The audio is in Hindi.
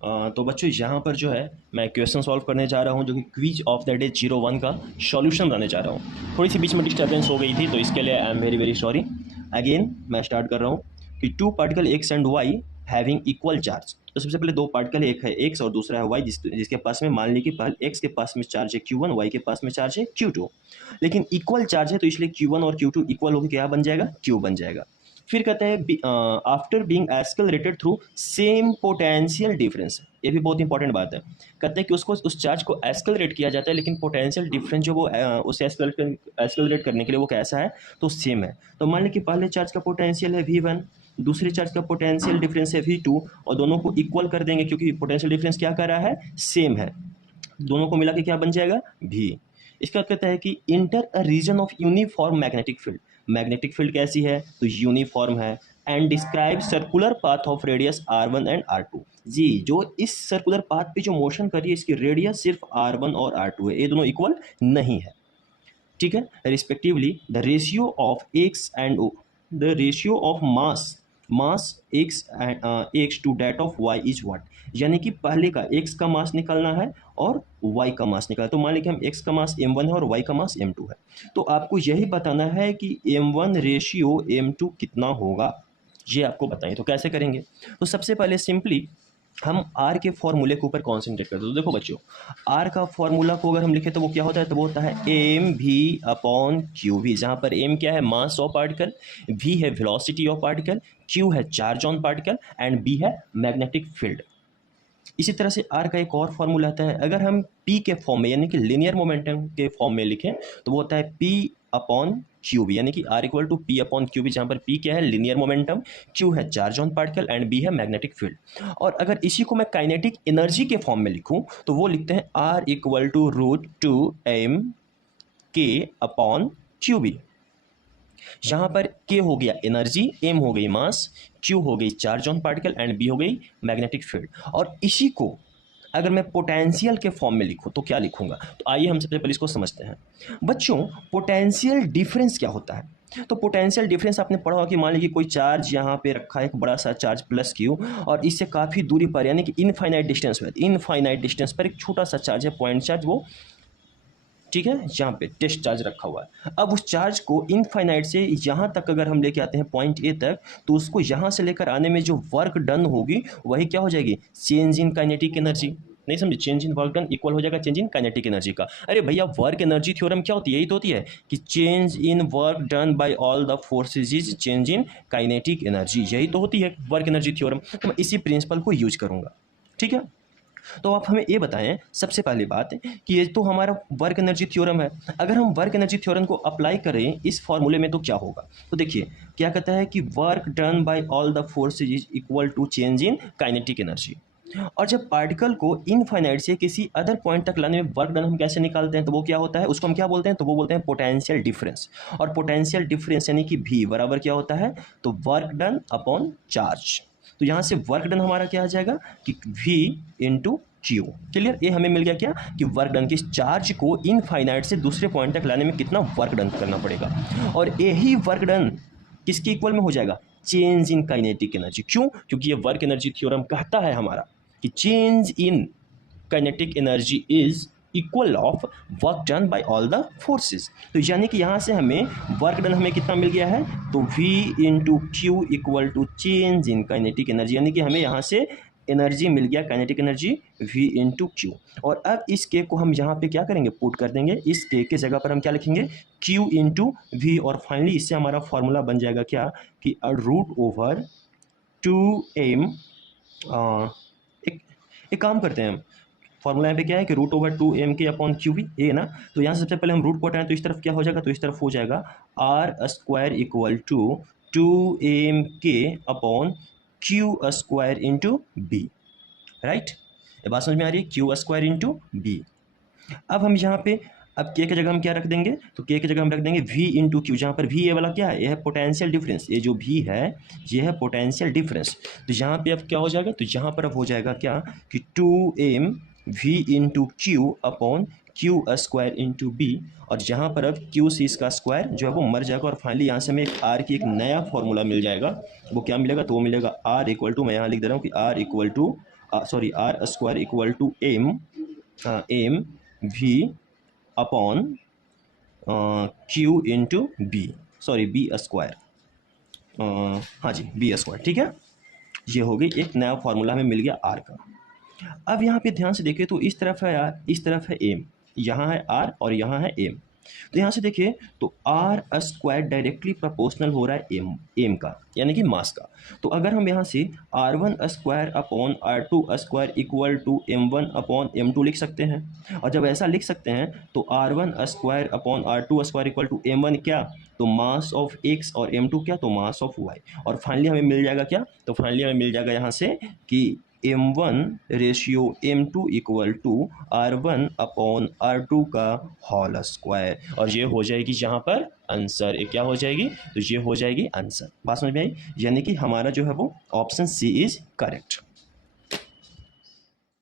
तो बच्चों यहाँ पर जो है मैं क्वेश्चन सॉल्व करने जा रहा हूँ, जो कि क्विज ऑफ द डे 01 का सॉल्यूशन बनाने जा रहा हूँ। थोड़ी सी बीच में डिस्टर्बेंस हो गई थी, तो इसके लिए I am very very sorry. Again मैं स्टार्ट कर रहा हूँ कि two particle X and Y having equal charge. तो सबसे पहले दो पार्टिकल, एक है एक्स और दूसरा है वाई, जिसके पास में मान ली कि पहले एक्स के पास में चार्ज है Q1, वाई के पास में चार्ज है Q2, लेकिन इक्वल चार्ज है, तो इसलिए Q1 और Q2 इक्वल होकर क्या बन जाएगा, Q बन जाएगा। फिर कहते हैं after being accelerated through same potential difference. ये भी बहुत इंपॉर्टेंट बात है। कहते हैं कि उसको उस चार्ज को एक्सेलरेट किया जाता है, लेकिन पोटेंशियल डिफरेंस जो वो उसे एक्सेलरेट करने के लिए वो कैसा है, तो सेम है। तो मान लीजिए कि पहले चार्ज का पोटेंशियल है V1, दूसरे चार्ज का पोटेंशियल डिफरेंस है V2, और दोनों को इक्वल कर देंगे क्योंकि पोटेंशियल डिफरेंस क्या कर रहा है, सेम है। दोनों को मिला के क्या बन जाएगा, V। इसका कहता है कि enter a region of uniform magnetic field. Magnetic field कैसी है, तो यूनिफॉर्म है। And describe circular path of radius R1 and R2। जी, जो इस सर्कुलर पाथ पे जो मोशन कर रही है, इसकी रेडियस सिर्फ R1 और R2 है, ये दोनों इक्वल नहीं है। ठीक है। Respectively the ratio of X and O, the ratio of mass X to that of Y is what. यानी कि पहले का एक्स का मास निकालना है और वाई का मास निकालना है। तो मान लीजिए हम एक्स का मास m1 है और वाई का मास m2 है, तो आपको यही बताना है कि m1 रेशियो m2 कितना होगा, ये आपको बताइए। तो कैसे करेंगे, तो सबसे पहले सिंपली हम आर के फॉर्मूले के ऊपर कॉन्सेंट्रेट करते हैं। तो देखो बच्चों, आर का फॉर्मूला को अगर हम लिखें तो वो क्या होता है, तो वो होता है M V upon Q V, जहाँ पर एम क्या है, मास ऑफ पार्टिकल, वी है वेलोसिटी ऑफ पार्टिकल, क्यू है charge on particle, and B है मैग्नेटिक फील्ड। इसी तरह से आर का एक और फॉर्मूला आता है, अगर हम पी के फॉर्म में यानी कि लीनियर मोमेंटम के फॉर्म में लिखें तो वो होता है पी अपॉन क्यू बी, यानी कि R equal to P upon Q B, जहाँ पर पी क्या है, लीनियर मोमेंटम, क्यू है charge on particle, and B है मैग्नेटिक फील्ड। और अगर इसी को मैं काइनेटिक एनर्जी के फॉर्म में लिखूं तो वो लिखते हैं R equal to root two M K upon Q B. यहाँ पर के हो गया एनर्जी, एम हो गई मास, क्यू हो गई charge on particle, and B हो गई मैग्नेटिक फील्ड। और इसी को अगर मैं पोटेंशियल के फॉर्म में लिखूं तो क्या लिखूंगा, तो आइए हम सबसे पहले इसको समझते हैं। बच्चों, पोटेंशियल डिफरेंस क्या होता है, तो पोटेंशियल डिफरेंस आपने पढ़ा होगा कि मान लीजिए कोई चार्ज यहाँ पे रखा है, एक बड़ा सा चार्ज प्लस क्यू, और इससे काफ़ी दूरी पर यानी कि इनफाइनाइट डिस्टेंस पर एक छोटा सा चार्ज है, पॉइंट चार्ज, वो ठीक है, यहाँ पे टेस्ट चार्ज रखा हुआ है। अब उस चार्ज को इनफाइनाइट से यहाँ तक अगर हम लेके आते हैं पॉइंट ए तक, तो उसको यहाँ से लेकर आने में जो वर्क डन होगी वही क्या हो जाएगी, चेंज इन काइनेटिक एनर्जी। नहीं समझे, change in work done equal हो जाएगा चेंज इन काइनेटिक एनर्जी का। अरे भैया, वर्क एनर्जी थ्योरम क्या होती है, यही तो होती है कि change in work done by all the forces is change in kinetic energy, यही तो होती है वर्क एनर्जी थ्योरम। तो मैं इसी प्रिंसिपल को यूज करूंगा। ठीक है, तो आप हमें ये बताएं सबसे पहली बात कि ये तो हमारा वर्क एनर्जी थ्योरम है, अगर हम वर्क एनर्जी थ्योरम को अप्लाई करें इस फॉर्मूले में तो क्या होगा। तो देखिए क्या कहता है कि work done by all the forces is equal to change in kinetic energy. और जब पार्टिकल को इनफाइनाइट से किसी अदर पॉइंट तक लाने में वर्क डन हम कैसे निकालते हैं, तो वो क्या होता है, उसको हम क्या बोलते हैं, तो वो बोलते हैं पोटेंशियल डिफरेंस। और पोटेंशियल डिफरेंस यानी कि V बराबर क्या होता है, तो वर्क डन अपॉन चार्ज। तो यहाँ से वर्क डन हमारा क्या आ जाएगा कि V इंटू क्यू। क्लियर, ये हमें मिल गया क्या कि वर्क डन, की चार्ज को इनफाइनाइट से दूसरे पॉइंट तक लाने में कितना वर्क डन करना पड़ेगा। और यही वर्क डन किसके इक्वल में हो जाएगा, चेंज इन काइनेटिक एनर्जी। क्यों, क्योंकि ये वर्क एनर्जी थ्योरम कहता है हमारा कि change in kinetic energy is equal of work done by all the forces. तो यानी कि यहाँ से हमें वर्क डन हमें कितना मिल गया है, तो V into Q equal to change in kinetic energy, यानी कि हमें यहाँ से एनर्जी मिल गया, kinetic energy V into Q. और अब इस के को हम यहाँ पे क्या करेंगे, पुट कर देंगे, इस के जगह पर हम क्या लिखेंगे, Q इंटू V। और फाइनली इससे हमारा फॉर्मूला बन जाएगा क्या कि रूट ओवर 2m। एक काम करते हैं हम, फॉर्मूला यहाँ पे क्या है कि root over 2m K upon Q we, ये ना। तो यहाँ से सबसे पहले हम रूट को हटाएं तो इस तरफ क्या हो जाएगा, तो इस तरफ हो जाएगा r square equal to 2m K upon Q square into B. Right, ये बात समझ में आ रही है, क्यू स्क्वायर इंटू बी। अब हम यहाँ पे अब के जगह हम क्या रख देंगे, तो के जगह हम रख देंगे V इंटू क्यू, जहाँ पर V ये वाला क्या है, ये है पोटेंशियल डिफरेंस, ये जो V है ये है पोटेंशियल डिफरेंस। तो यहाँ पे अब क्या हो जाएगा, तो यहाँ पर अब हो जाएगा क्या कि 2m V into Q upon Q square into B. और जहाँ पर अब क्यू सी इसका स्क्वायर जो है वो मर जाएगा, और फाइनली यहाँ से हमें एक आर की एक नया फॉर्मूला मिल जाएगा। वो क्या मिलेगा, तो वो मिलेगा R इक्वल टू, मैं यहाँ लिख दे रहा हूँ कि R equal to sorry R square equal to M V upon Q into B, sorry B square, हाँ जी बी स्क्वायर, ठीक है। ये हो गई एक नया फॉर्मूला हमें मिल गया आर का। अब यहाँ पे ध्यान से देखिए तो इस तरफ है आर, इस तरफ है एम, यहाँ है आर और यहाँ है एम। तो यहाँ से देखिए तो आर स्क्वायर डायरेक्टली प्रोपोर्शनल हो रहा है एम का, यानी कि मास का। तो अगर हम यहाँ से R one square upon R two square equal to M one upon M two लिख सकते हैं। और जब ऐसा लिख सकते हैं तो R one square upon R two square equal to M one क्या, तो मास ऑफ एक्स, और एम टू क्या, तो मास ऑफ वाई। और फाइनली हमें मिल जाएगा क्या, तो फाइनली हमें मिल जाएगा यहाँ से कि m1 ratio m2 equal to r1 upon r2 का होल स्क्वायर। और ये हो जाएगी यहाँ पर आंसर, ये क्या हो जाएगी, तो ये हो जाएगी आंसर। बात समझ में आई, यानी कि हमारा जो है वो ऑप्शन सी इज करेक्ट।